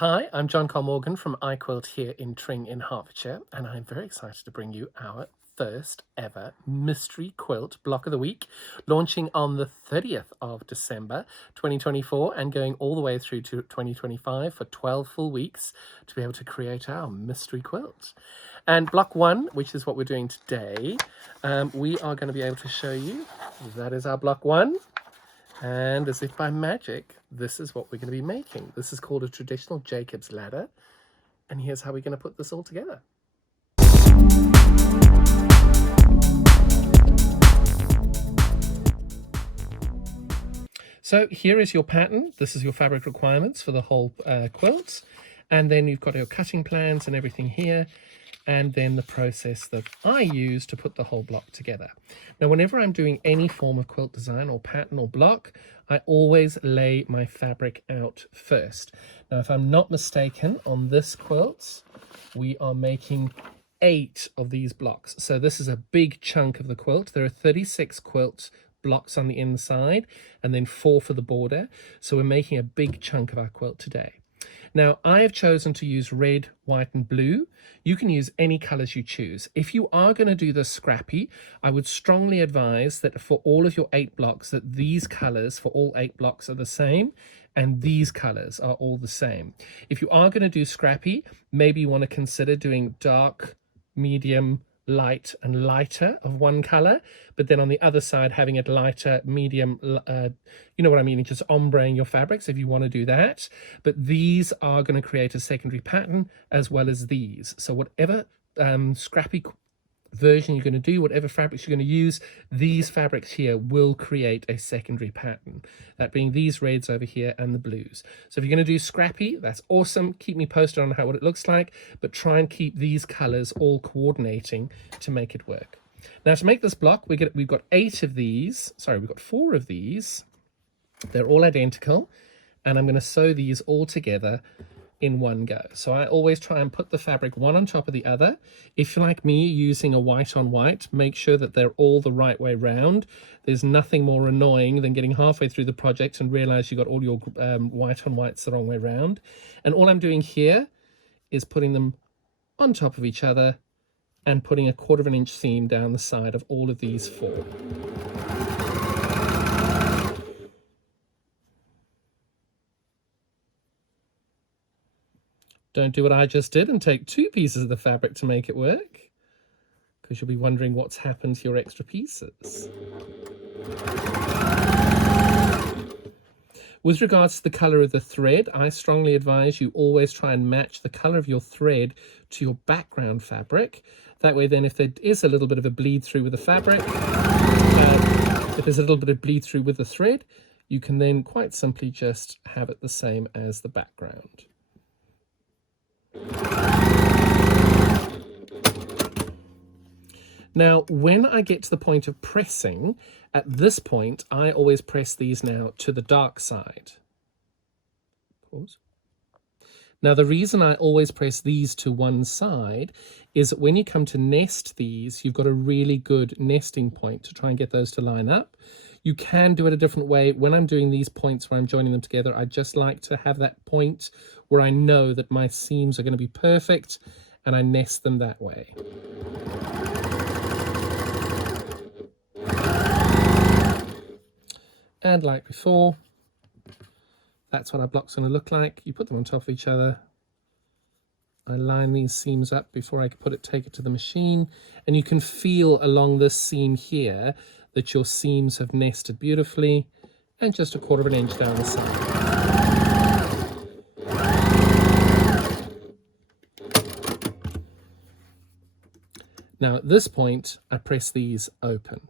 Hi, I'm John Carl Morgan from iQuilt here in Tring in Hertfordshire, and I'm very excited to bring you our first ever mystery quilt block of the week, launching on the 30th of December 2024 and going all the way through to 2025 for 12 full weeks to be able to create our mystery quilt. And block one, which is what we're doing today, we are going to be able to show you. That is our block one. And as if by magic, this is what we're going to be making. This is called a traditional Jacob's ladder. And here's how we're going to put this all together. So here is your pattern. This is your fabric requirements for the whole quilt. And then you've got your cutting plans and everything here. And then the process that I use to put the whole block together. Now, whenever I'm doing any form of quilt design or pattern or block, I always lay my fabric out first. Now, if I'm not mistaken, on this quilt, we are making 8 of these blocks. So this is a big chunk of the quilt. There are 36 quilt blocks on the inside and then 4 for the border. So we're making a big chunk of our quilt today. Now, I have chosen to use red, white, and blue. You can use any colors you choose. If you are going to do this scrappy, I would strongly advise that for all of your 8 blocks, that these colors for all 8 blocks are the same, and these colors are all the same. If you are going to do scrappy, maybe you want to consider doing dark, medium, light, and lighter of one color, but then on the other side having it lighter, medium, you know what I mean, just ombreing your fabrics if you want to do that. But these are going to create a secondary pattern as well as these. So whatever scrappy version you're going to do, whatever fabrics you're going to use, these fabrics here will create a secondary pattern, that being these reds over here and the blues. So if you're going to do scrappy, that's awesome. Keep me posted on what it looks like, but try and keep these colors all coordinating to make it work. Now, to make this block, we've got 8 of these. Sorry, we've got 4 of these. They're all identical, and I'm going to sew these all together in one go. So I always try and put the fabric one on top of the other. If you're like me, using a white on white, make sure that they're all the right way round. There's nothing more annoying than getting halfway through the project and realize you got all your white on whites the wrong way round. And all I'm doing here is putting them on top of each other and putting a 1/4 inch seam down the side of all of these 4. Don't do what I just did and take 2 pieces of the fabric to make it work, because you'll be wondering what's happened to your extra pieces. With regards to the color of the thread, I strongly advise you always try and match the color of your thread to your background fabric. That way then, if there is a little bit of a bleed through with the fabric, if there's a little bit of bleed through with the thread, you can then quite simply just have it the same as the background. Now, when I get to the point of pressing, at this point, I always press these now to the dark side. Pause. Now, the reason I always press these to one side is that when you come to nest these, you've got a really good nesting point to try and get those to line up. You can do it a different way. When I'm doing these points where I'm joining them together, I just like to have that point where I know that my seams are going to be perfect, and I nest them that way. And like before, that's what our block's going to look like. You put them on top of each other. I line these seams up before I take it to the machine, and you can feel along this seam here that your seams have nested beautifully, and just a 1/4 inch down the side. Now at this point, I press these open.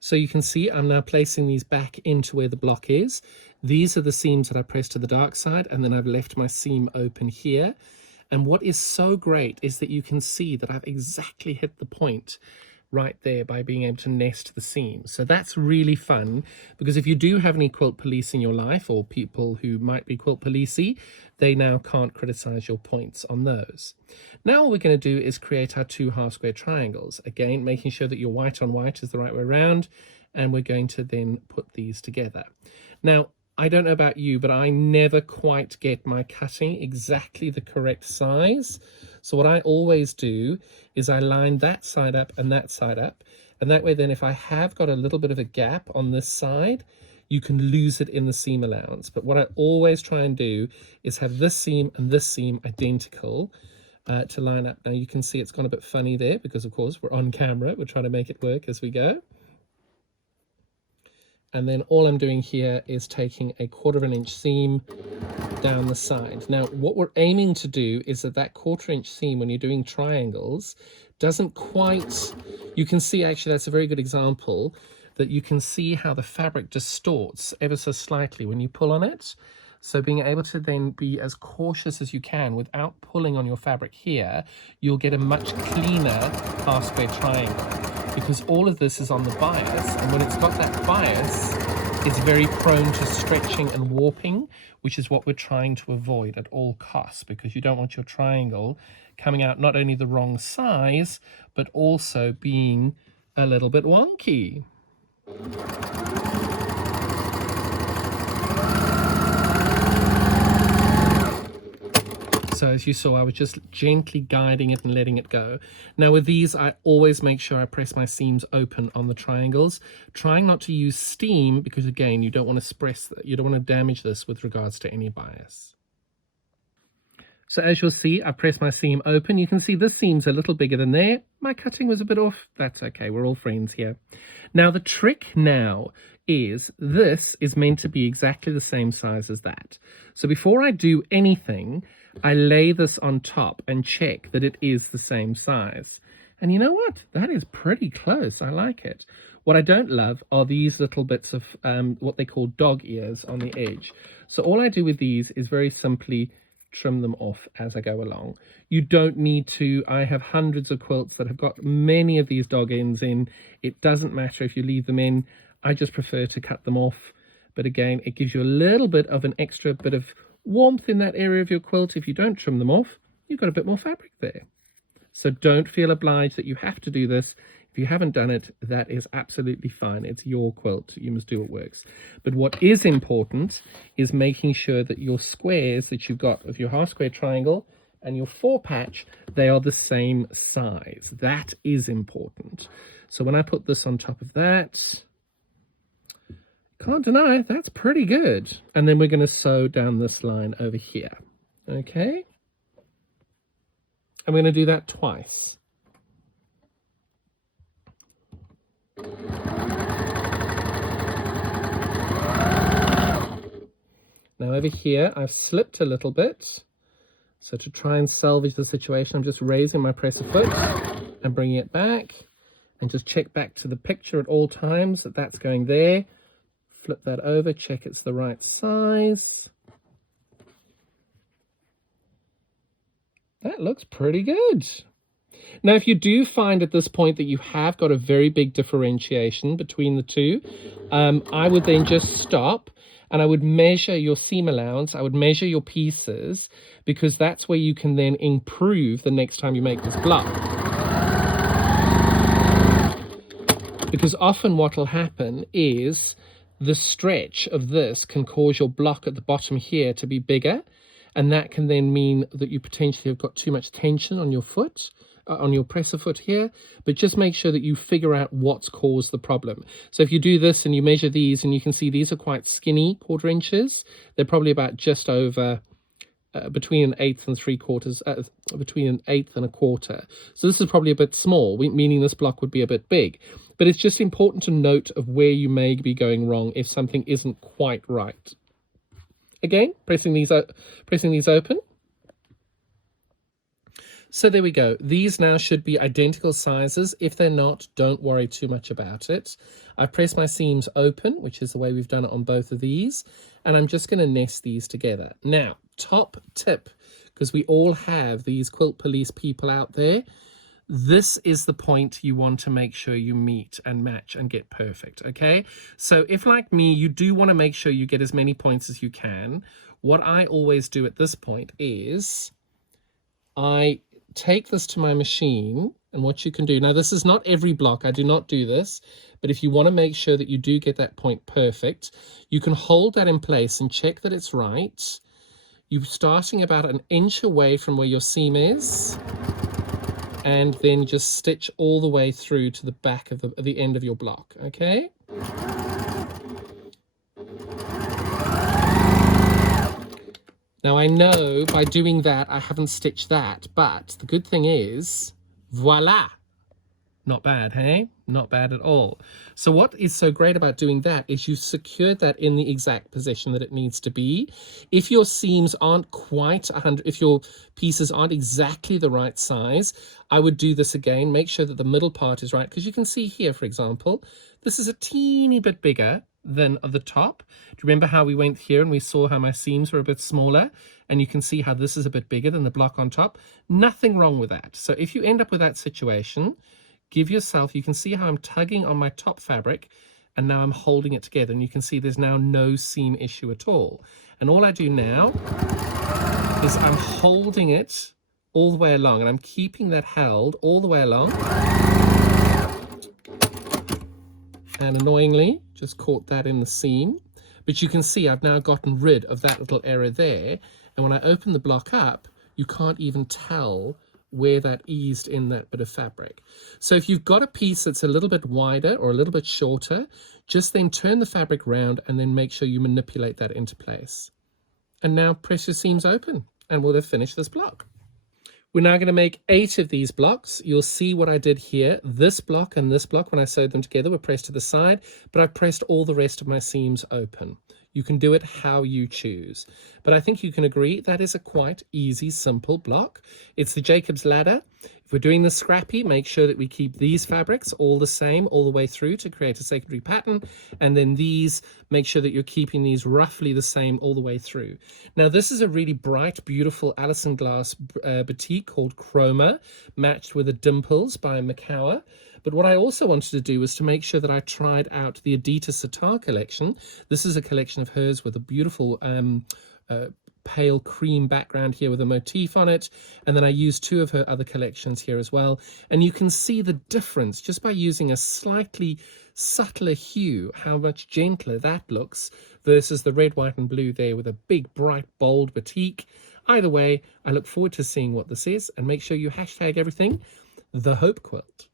So you can see I'm now placing these back into where the block is. These are the seams that I pressed to the dark side, and then I've left my seam open here. And what is so great is that you can see that I've exactly hit the point right there by being able to nest the seams. So that's really fun, because if you do have any quilt police in your life, or people who might be quilt policey, they now can't criticize your points on those. Now all we're going to do is create our 2 half square triangles. Again, making sure that your white on white is the right way around, and we're going to then put these together. Now, I don't know about you, but I never quite get my cutting exactly the correct size. So what I always do is I line that side up and that side up. And that way then if I have got a little bit of a gap on this side, you can lose it in the seam allowance. But what I always try and do is have this seam and this seam identical to line up. Now you can see it's gone a bit funny there because of course we're on camera. We're trying to make it work as we go. And then all I'm doing here is taking a 1/4 inch seam down the side. Now, what we're aiming to do is that 1/4 inch seam, when you're doing triangles, doesn't quite, you can see actually that's a very good example, that you can see how the fabric distorts ever so slightly when you pull on it. So being able to then be as cautious as you can without pulling on your fabric here, you'll get a much cleaner half square triangle, because all of this is on the bias, and when it's got that bias, it's very prone to stretching and warping, which is what we're trying to avoid at all costs, because you don't want your triangle coming out not only the wrong size, but also being a little bit wonky. So as you saw, I was just gently guiding it and letting it go. Now with these, I always make sure I press my seams open on the triangles, trying not to use steam because again, you don't want to damage this with regards to any bias. So as you'll see, I press my seam open. You can see this seam's a little bigger than there. My cutting was a bit off. That's okay. We're all friends here. Now the trick now is this is meant to be exactly the same size as that. So before I do anything, I lay this on top and check that it is the same size. And you know what? That is pretty close. I like it. What I don't love are these little bits of what they call dog ears on the edge. So all I do with these is very simply trim them off as I go along. You don't need to. I have hundreds of quilts that have got many of these dog ends in. It doesn't matter if you leave them in. I just prefer to cut them off. But again, it gives you a little bit of an extra bit of warmth in that area of your quilt. If you don't trim them off, you've got a bit more fabric there. So don't feel obliged that you have to do this. If you haven't done it, that is absolutely fine. It's your quilt. You must do what works. But what is important is making sure that your squares that you've got of your half square triangle and your 4 patch, they are the same size. That is important. So when I put this on top of that, can't deny that's pretty good. And then we're going to sew down this line over here. Okay? I'm going to do that twice. Now over here, I've slipped a little bit. So to try and salvage the situation, I'm just raising my presser foot and bringing it back. And just check back to the picture at all times that that's going there. Flip that over, check it's the right size. That looks pretty good. Now, if you do find at this point that you have got a very big differentiation between the two, I would then just stop and I would measure your seam allowance. I would measure your pieces, because that's where you can then improve the next time you make this block. Because often what will happen is the stretch of this can cause your block at the bottom here to be bigger, and that can then mean that you potentially have got too much tension on your foot, on your presser foot here. But just make sure that you figure out what's caused the problem. So if you do this and you measure these, and you can see these are quite skinny 1/4 inches, they're probably about just over between 1/8 and 3/4, between 1/8 and 1/4. So this is probably a bit small, meaning this block would be a bit big. But it's just important to note of where you may be going wrong if something isn't quite right. Again, pressing these open. So there we go. These now should be identical sizes. If they're not, don't worry too much about it. I've pressed my seams open, which is the way we've done it on both of these. And I'm just going to nest these together. Now, top tip, because we all have these quilt police people out there. This is the point you want to make sure you meet and match and get perfect, okay? So if, like me, you do want to make sure you get as many points as you can, what I always do at this point is I take this to my machine And what you can do, now this is not every block, I do not do this, but if you want to make sure that you do get that point perfect, you can hold that in place and check that it's right. You're starting about an inch away from where your seam is, and then just stitch all the way through to the back of the end of your block, okay? Now I know by doing that I haven't stitched that, but the good thing is, voila! Not bad, hey? Not bad at all. So what is so great about doing that is you've secured that in the exact position that it needs to be. If your seams aren't quite 100, if your pieces aren't exactly the right size, I would do this again. Make sure that the middle part is right, because you can see here, for example, this is a teeny bit bigger than the top. Do you remember how we went here and we saw how my seams were a bit smaller? And you can see how this is a bit bigger than the block on top. Nothing wrong with that. So if you end up with that situation, give yourself, you can see how I'm tugging on my top fabric and now I'm holding it together, and you can see there's now no seam issue at all. And all I do now is I'm holding it all the way along, and I'm keeping that held all the way along. And annoyingly, just caught that in the seam. But you can see I've now gotten rid of that little error there. And when I open the block up, you can't even tell where that eased in that bit of fabric. So if you've got a piece that's a little bit wider or a little bit shorter, just then turn the fabric round and then make sure you manipulate that into place. And now press your seams open and we'll have finished this block. We're now going to make 8 of these blocks. You'll see what I did here. This block and this block, when I sewed them together, were pressed to the side, but I've pressed all the rest of my seams open. You can do it how you choose. But I think you can agree that is a quite easy, simple block. It's the Jacob's ladder. If we're doing the scrappy, make sure that we keep these fabrics all the same all the way through to create a secondary pattern. And then these, make sure that you're keeping these roughly the same all the way through. Now, this is a really bright, beautiful Alison Glass batik called Chroma, matched with a Dimples by Macawa. But what I also wanted to do was to make sure that I tried out the Adita Sitar collection. This is a collection of hers with a beautiful pale cream background here with a motif on it. And then I used 2 of her other collections here as well. And you can see the difference just by using a slightly subtler hue, how much gentler that looks versus the red, white and blue there with a big, bright, bold batik. Either way, I look forward to seeing what this is, and make sure you hashtag everything, the Hope Quilt.